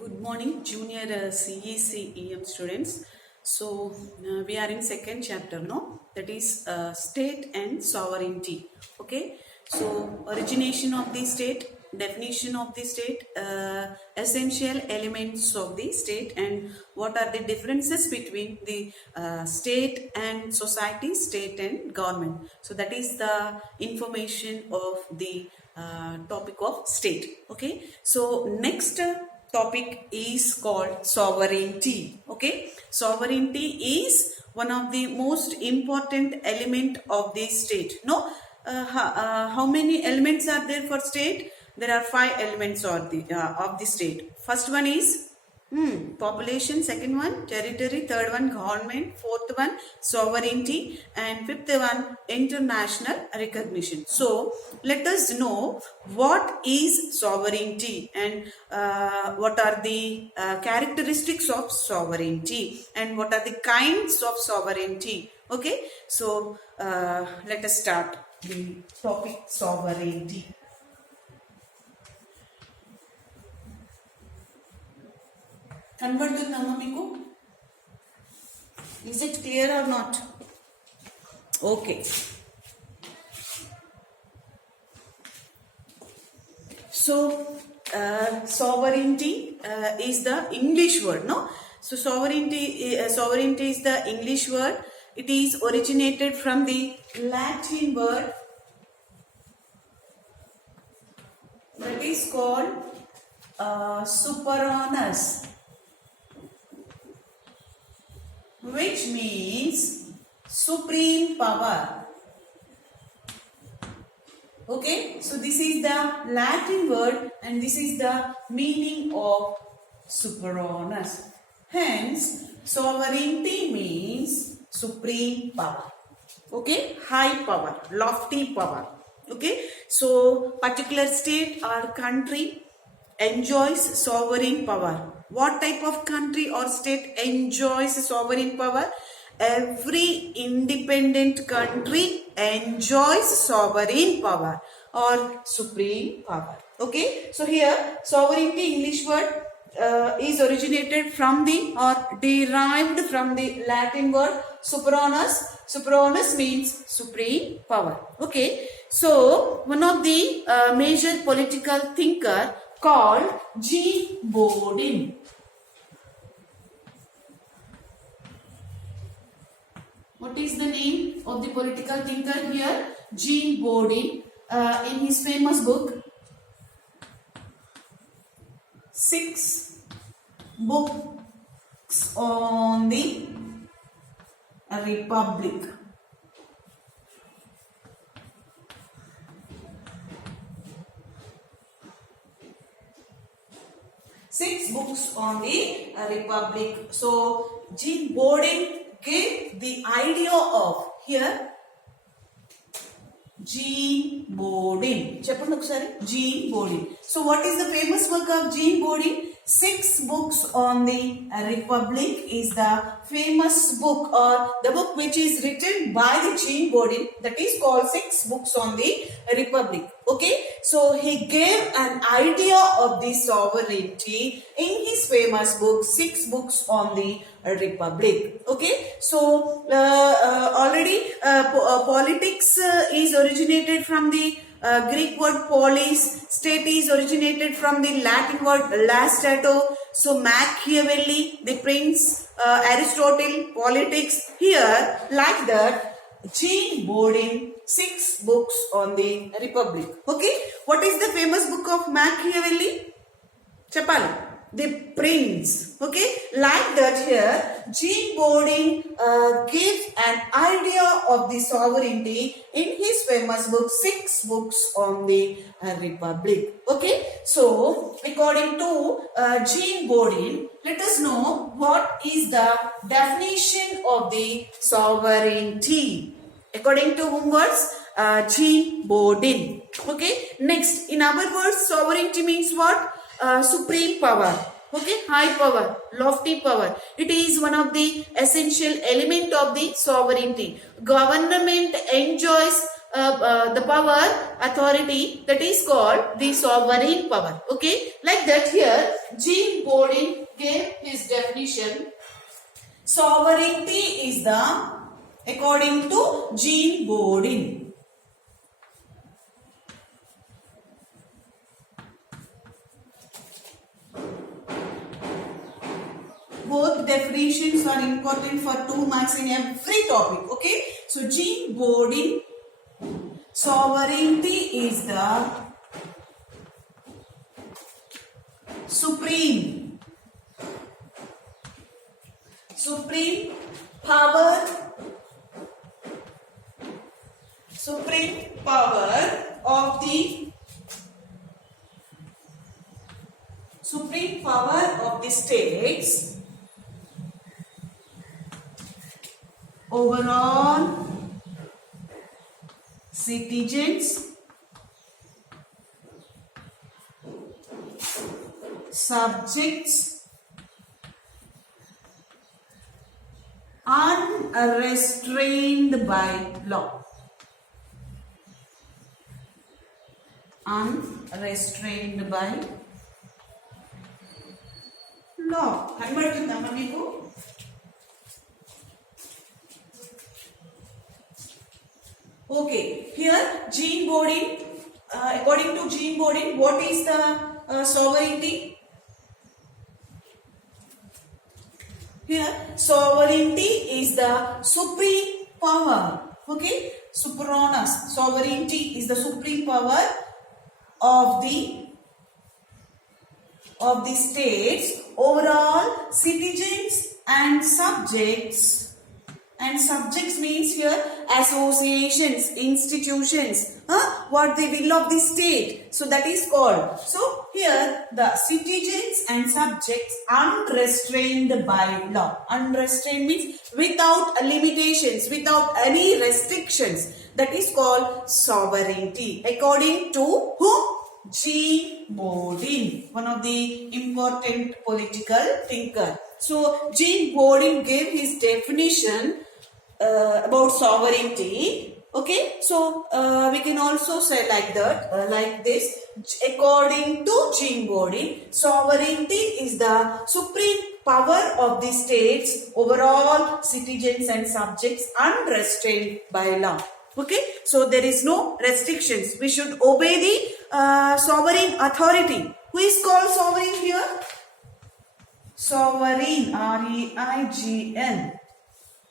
Good morning, junior CEC students. So we are in second chapter, no? That is state and sovereignty. Okay. So origination of the state, definition of the state, essential elements of the state, and what are the differences between the state and society, state and government. So that is the information of the topic of state. Okay. So next topic is called sovereignty. Okay, sovereignty is one of the most important element of the state. No, how many elements are there for state? There are 5 elements of the state. First one is population, second one territory, third one government, fourth one sovereignty, and fifth one international recognition. So let us know what is sovereignty and what are the characteristics of sovereignty and what are the kinds of sovereignty. Okay, so let us start the topic sovereignty. కనబడుతుందమ్మా మీకు? Is it clear or not? Okay. So sovereignty is the English word, no? So sovereignty is the English word. It is originated from the Latin word that is called superonus, which means supreme power. Okay, so this is the Latin word and this is the meaning of superonus. Hence, sovereignty means supreme power. Okay, high power, lofty power. Okay, so particular state or country enjoys sovereign power. What type of country or state enjoys sovereign power? Every independent country enjoys sovereign power or supreme power. Okay, so here sovereignty English word is originated from the or derived from the Latin word superonus. Superonus means supreme power. Okay, so one of the major political thinker called Jean Bodin. What is the name of the political thinker here? Jean Bodin. In his famous book, 6 books on the Republic. Six books on the Republic. So Jean Bodin gave the idea of here. Jean Bodin. Cheppandi okasari. Jean Bodin. So what is the famous work of Jean Bodin? 6 books on the Republic is the famous book or the book which is written by the Jean Bodin, that is called 6 books on the Republic. Okay, so he gave an idea of the sovereignty in his famous book 6 books on the Republic. Okay, so already politics is originated from the Greek word polis. State is originated from the Latin word Lastato. So Machiavelli, the prince, Aristotle, politics. Here, like that, Jean Bodin, 6 books on the Republic. Okay, what is the famous book of Machiavelli? Cheppali. The Prince. Okay, like that here Jean Bodin gives an idea of the sovereignty in his famous book 6 books on the Republic. Okay, so according to Jean Bodin, let us know what is the definition of the sovereignty according to whom words? Jean Bodin. Okay, next, in our words, sovereignty means what? Supreme power. Okay, high power, lofty power. It is one of the essential element of the sovereignty. Government enjoys the power authority that is called the sovereign power. Okay, like that here Jean Bodin gave his definition. Sovereignty is the, according to Jean Bodin, both definitions are important for 2 marks in every topic. Okay, so Jean Bodin, sovereignty is the supreme power of the states over all citizens, subjects, unrestrained by law. Unrestrained by law. కనబడుతుందమ్మా మీకు? Okay, here Jean Bodin, according to Jean Bodin, what is the sovereignty? Here, sovereignty is the supreme power. Okay, supranos. Sovereignty is the supreme power of the states over all citizens and subjects. And subjects means here associations, institutions, what the will of the state. So that is called. So here the citizens and subjects unrestrained by law. Unrestrained means without limitations, without any restrictions. That is called sovereignty. According to who? Jean Bodin, one of the important political thinker. So Jean Bodin gave his definition about sovereignty. Okay, so we can also say like that, like this. According to Jean Bodin, sovereignty is the supreme power of the states over all citizens and subjects unrestrained by law. Okay, so there is no restrictions. We should obey the sovereign authority. Who is called sovereign here? Sovereign, R-E-I-G-N.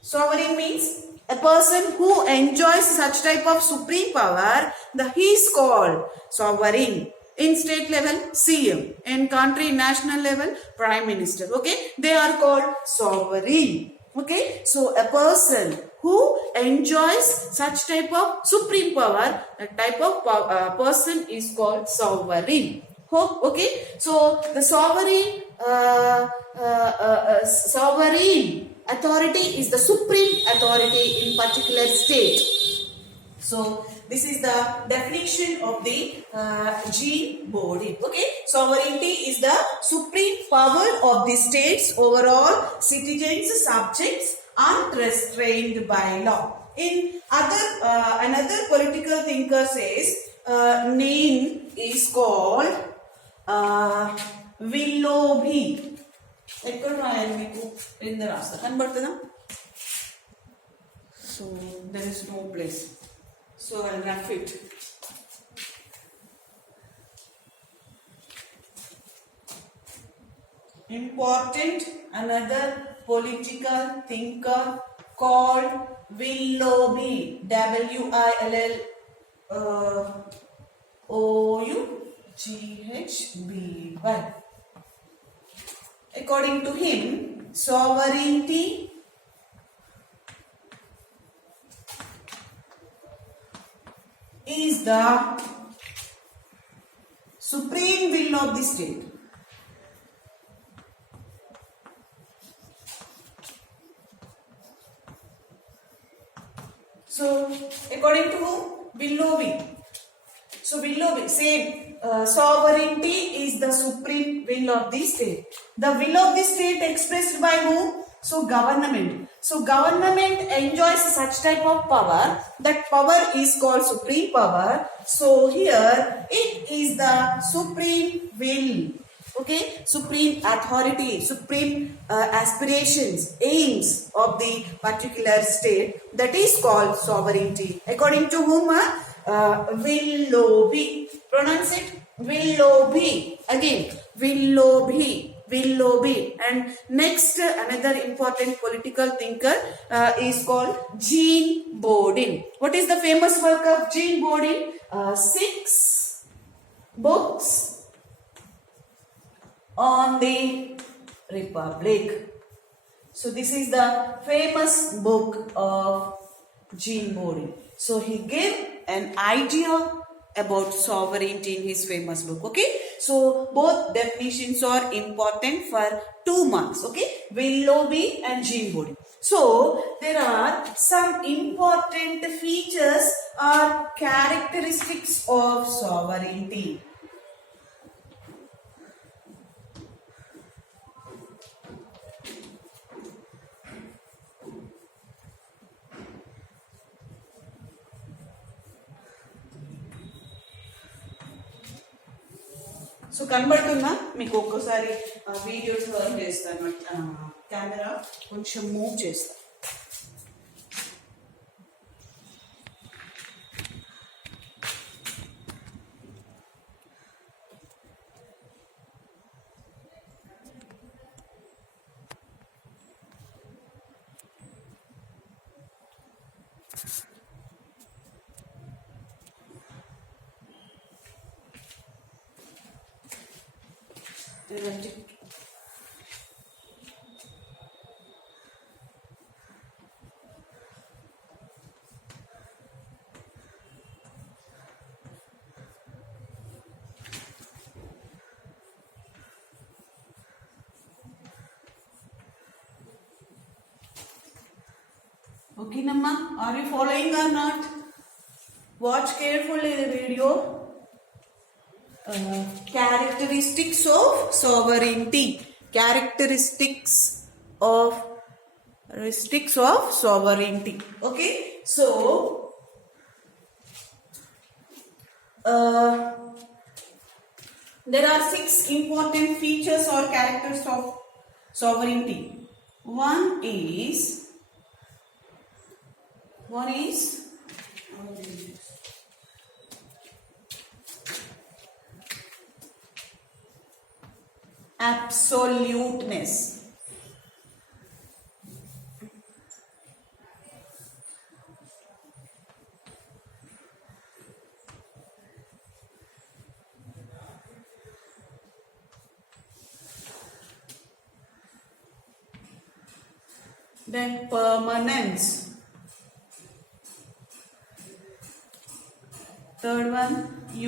Sovereign means a person who enjoys such type of supreme power, he is called sovereign. In state level, CM. In country, national level, Prime Minister. Okay, they are called sovereign. Okay, so a person who enjoys such type of supreme power, that type of person is called sovereign. Okay, so the sovereign authority is the supreme authority in particular state. So this is the definition of the Jean Bodin. Okay, sovereignty is the supreme power of the states over all citizens, subjects, unrestrained by law. In another political thinker says name is called Willoughby. ఎక్కడ రాయాలి మీకు? క్రింద రాస్తా, కనబడుతుందా? So there is no place, so I'll rough it. Important another political thinker called Willoughby, Willoughby. According to him, sovereignty is the supreme will of the state. So, according to who? Willoughby. So, Willoughby, same. Sovereignty is the supreme will of the state. The will of the state expressed by whom? So, government. So government enjoys such type of power. That power is called supreme power. So here it is the supreme will. Okay, supreme authority, supreme aspirations, aims of the particular state, that is called sovereignty. According to whom? Willoughby. Pronounce it. Willoughby. Again, Willoughby. Willoughby. And next, another important political thinker is called Jean Bodin. What is the famous work of Jean Bodin? 6 books on the Republic. So this is the famous book of Jean Bodin. So he gave an idea about sovereignty in his famous book. Okay, so both definitions are important for 2 marks. Okay, Willoughby and Jean Bodin. So there are some important features or characteristics of sovereignty. So కనబడుతుందా మీకు ఒక్కసారి videos work చేస్తాను camera కొంచెం move చేస్తాను Okay, Namma, are you following or not? Watch carefully the video. Characteristics of sovereignty. Characteristics of sovereignty. Okay, so there are 6 important features or characters of sovereignty. One is absoluteness. Then permanence. Third one,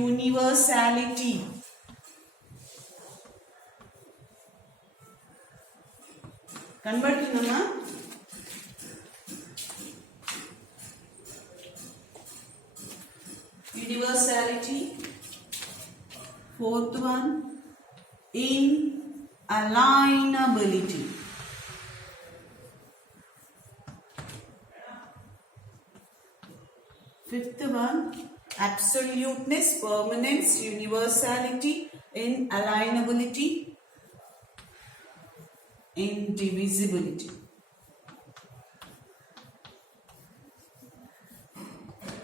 universality. కనబడుతుందమ్మా universality. Fourth one, inalienability. Fifth one, absoluteness, permanence, universality, inalienability, indivisibility.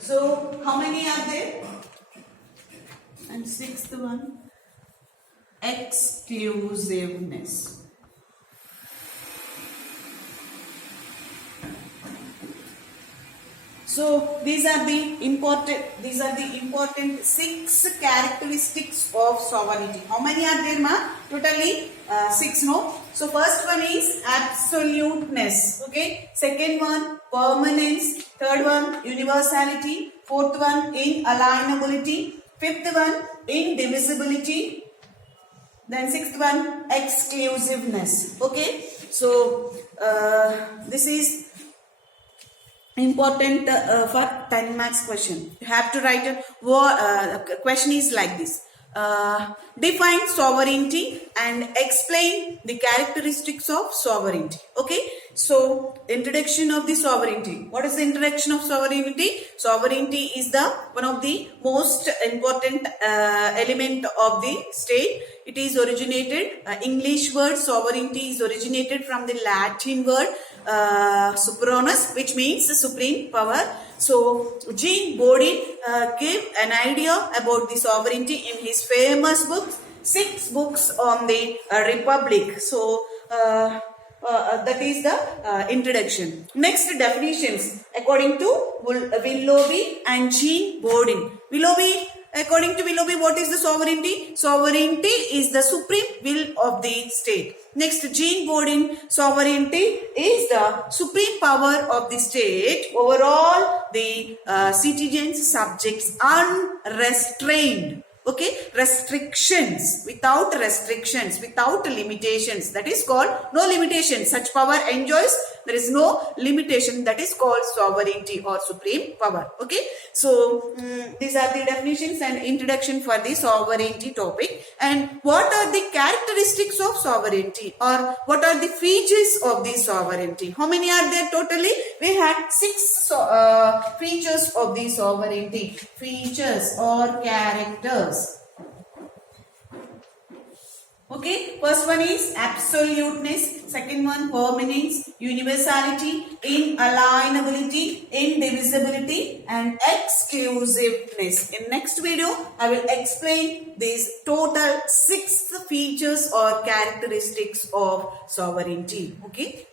So, how many are there? And sixth one, exclusiveness. So these are the important 6 characteristics of sovereignty. How many are there, ma? Totally 6, no? So first one is absoluteness. Okay. Second one, permanence. Third one, universality. Fourth one, inalienability. Fifth one, indivisibility. Then sixth one, exclusiveness. Okay. So this is important for 10 marks question. You have to write a question is like this. define sovereignty and explain the characteristics of sovereignty. Okay, so introduction of the sovereignty. What is the introduction of sovereignty? Sovereignty is the one of the most important element of the state. It is originated, English word sovereignty is originated from the Latin word supernus, which means supreme power. So Jean Bodin gave an idea about the sovereignty in his famous book, 6 books on the Republic. So that is the introduction. Next, definitions according to Willoughby and Jean Bodin. According to Willoughby, what is the sovereignty? Sovereignty is the supreme will of the state. Next, Jean Bodin, sovereignty is the supreme power of the state over all the citizens, subjects, unrestrained. Okay, restrictions, without limitations, that is called no limitation. Such power enjoys, there is no limitation, that is called sovereignty or supreme power. Okay, so these are the definitions and introduction for the sovereignty topic. And what are the characteristics of sovereignty, or what are the features of the sovereignty? How many are there totally? We had 6 features of the sovereignty. Features or characters. Okay, first one is absoluteness, second one permanence, universality, inalienability, indivisibility, and exclusiveness. In next video, I will explain these total 6 features or characteristics of sovereignty. Okay.